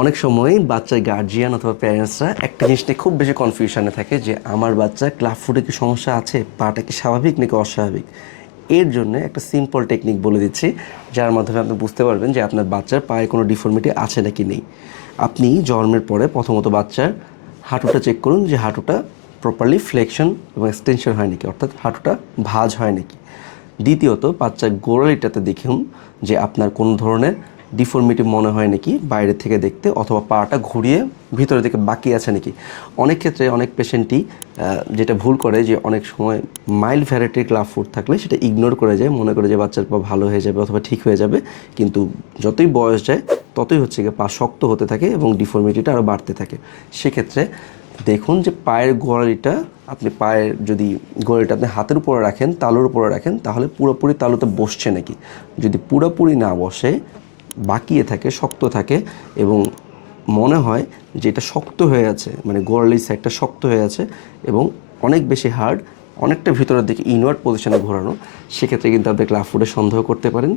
অনেক সময় বাচ্চার গার্জিয়ান অথবা প্যারেন্টসরা একটা জিনিস নিয়ে খুব বেশি কনফিউশনে থাকে যে আমার বাচ্চার ক্লাব ফুডে কি সমস্যা আছে? পাটা কি স্বাভাবিক নাকি অস্বাভাবিক? এর জন্য একটা সিম্পল টেকনিক বলে দিচ্ছি, যার মাধ্যমে আপনি বুঝতে পারবেন যে আপনার বাচ্চার পায়ে কোনো ডিফর্মিটি আছে নাকি নেই। আপনি জন্মের পরে প্রথমত বাচ্চার হাঁটুটা চেক করুন যে হাঁটুটা প্রপারলি ফ্লেকশন এবং এক্সটেনশন হয় নাকি, অর্থাৎ হাঁটুটা ভাজ হয় নাকি। দ্বিতীয়ত, বাচ্চার গোড়ালিটাতে দেখুন যে আপনার কোন ধরনের ডিফর্মিটি মনে হয় নাকি বাইরে থেকে দেখতে, অথবা পাটা ঘুরিয়ে ভিতরে দিকে বাকি আছে নাকি? অনেক ক্ষেত্রে অনেক পেশেন্টই যেটা ভুল করে যে অনেক সময় মাইল্ড ভ্যারাইটির ক্লাব ফুড থাকলে সেটা ইগনোর করে যায়, মনে করে যে বাচ্চার পা ভালো হয়ে যাবে অথবা ঠিক হয়ে যাবে। কিন্তু যতই বয়স যায়, ততই হচ্ছে গিয়ে পা শক্ত হতে থাকে এবং ডিফর্মিটিটা আরও বাড়তে থাকে। সেক্ষেত্রে দেখুন যে পায়ের গোড়ালিটা, আপনি পায়ের যদি গোড়ালিটা আপনি হাতের উপরে রাখেন, তালুর উপরে রাখেন, তাহলে পুরোপুরি তালুতে বসছে নাকি? যদি পুরোপুরি না বসে বাকিয়ে থাকে, শক্ত থাকে এবং মনে হয় যে এটা শক্ত হয়ে আছে মানে গোড়ালির সাইডটা শক্ত হয়ে আছে এবং অনেক বেশি হার্ড অনেকটা ভিতরের দিকে ইনওয়ার্ড পজিশনে ঘোরানো, সেক্ষেত্রে কিন্তু আপনি ক্লাব ফুডে সন্দেহ করতে পারেন।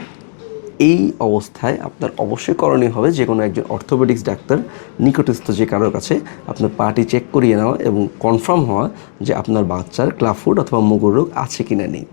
এই অবস্থায় আপনার অবশ্যই করণীয় হবে যে কোনো একজন অর্থোপেডিক্স ডাক্তার, নিকটস্থ যে কারোর কাছে আপনার পাটি চেক করিয়ে নেওয়া এবং কনফার্ম হওয়া যে আপনার বাচ্চার ক্লাব ফুড অথবা মুগুর রোগ আছে কিনা নেই।